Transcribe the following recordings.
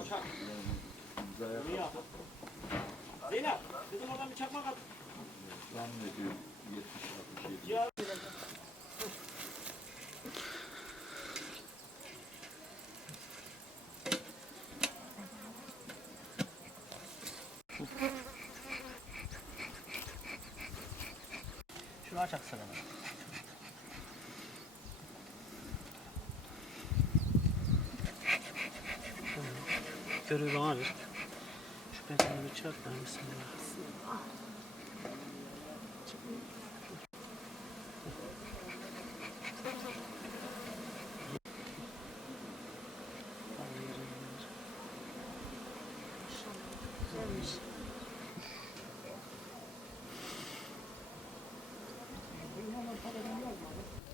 Açar. Bunu yap. Zeynep, kızım oradan bir çakmak at. Ya. Şunu aç aksana. Görür bana bir. Şu peteğini bir çıkart ben bismillah.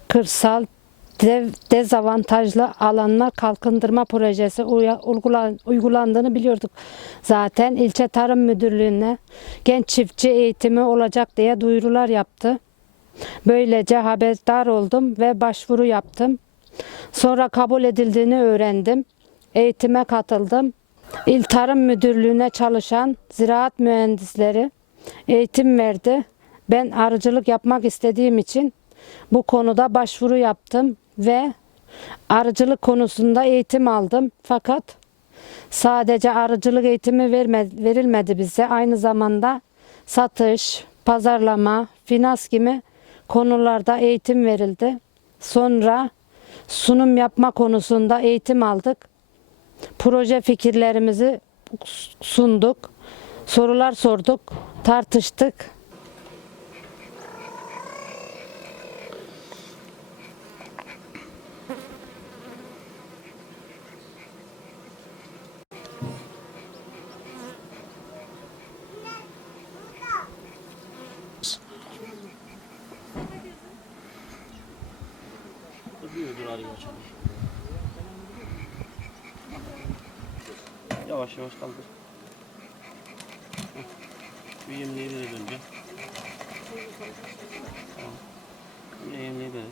Kırsal dezavantajlı alanlar kalkındırma projesi uygulandığını biliyorduk. Zaten ilçe tarım müdürlüğüne genç çiftçi eğitimi olacak diye duyurular yaptı. Böylece haberdar oldum ve başvuru yaptım. Sonra kabul edildiğini öğrendim. Eğitime katıldım. İl Tarım Müdürlüğü'ne çalışan ziraat mühendisleri eğitim verdi. Ben arıcılık yapmak istediğim için bu konuda başvuru yaptım ve arıcılık konusunda eğitim aldım. Fakat sadece arıcılık eğitimi verme- verilmedi bize. Aynı zamanda satış, pazarlama, finans gibi konularda eğitim verildi. Sonra sunum yapma konusunda eğitim aldık. Proje fikirlerimizi sunduk. Sorular sorduk, tartıştık. Yavaş yavaş kaldır. Bir yemleği verir önce. Tamam. Bir yemleği verir.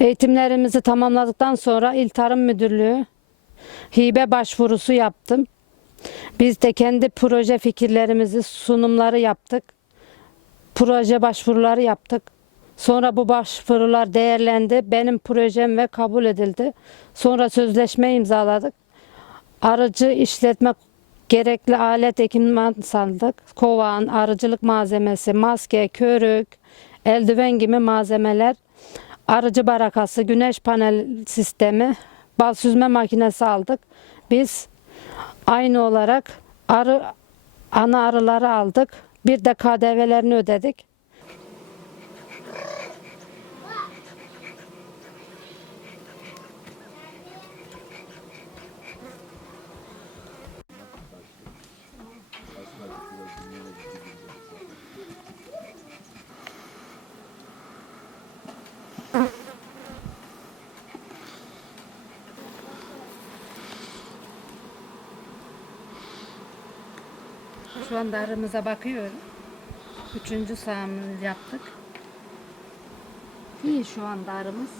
Eğitimlerimizi tamamladıktan sonra İl Tarım Müdürlüğü hibe başvurusu yaptım. Biz de kendi proje fikirlerimizi, sunumları yaptık. Proje başvuruları yaptık. Sonra bu başvurular değerlendi. Benim projem ve kabul edildi. Sonra sözleşme imzaladık. Arıcı işletme gerekli alet ekipman saldık. Kovan, arıcılık malzemesi, maske, körük, eldiven gibi malzemeler, arıcı barakası, güneş panel sistemi, bal süzme makinesi aldık. Biz aynı olarak arı ana arıları aldık. Bir de KDV'lerini ödedik. Şu anda arımıza bakıyorum. Üçüncü sağımını yaptık. İyi şu anda arımız.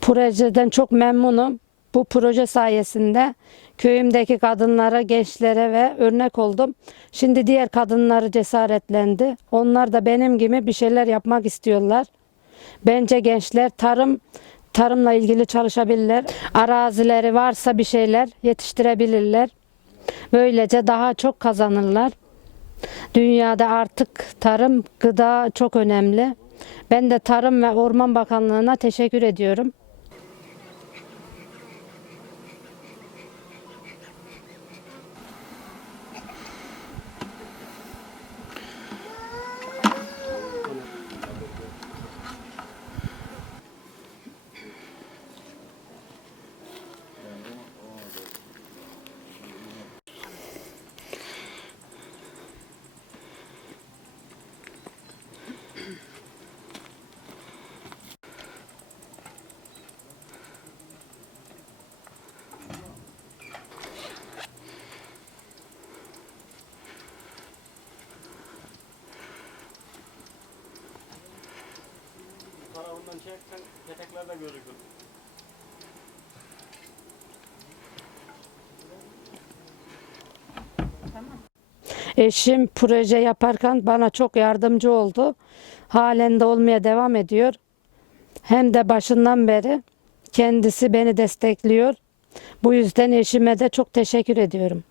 Projeden çok memnunum. Bu proje sayesinde köyümdeki kadınlara, gençlere ve örnek oldum. Şimdi diğer kadınları cesaretlendi. Onlar da benim gibi bir şeyler yapmak istiyorlar. Bence gençler tarım tarımla ilgili çalışabilirler. Arazileri varsa bir şeyler yetiştirebilirler. Böylece daha çok kazanırlar. Dünyada artık tarım, gıda çok önemli. Ben de Tarım ve Orman Bakanlığı'na teşekkür ediyorum. Tarafından çeksen petekler de görülür. Eşim proje yaparken bana çok yardımcı oldu. Halen de olmaya devam ediyor. Hem de başından beri kendisi beni destekliyor. Bu yüzden eşime de çok teşekkür ediyorum.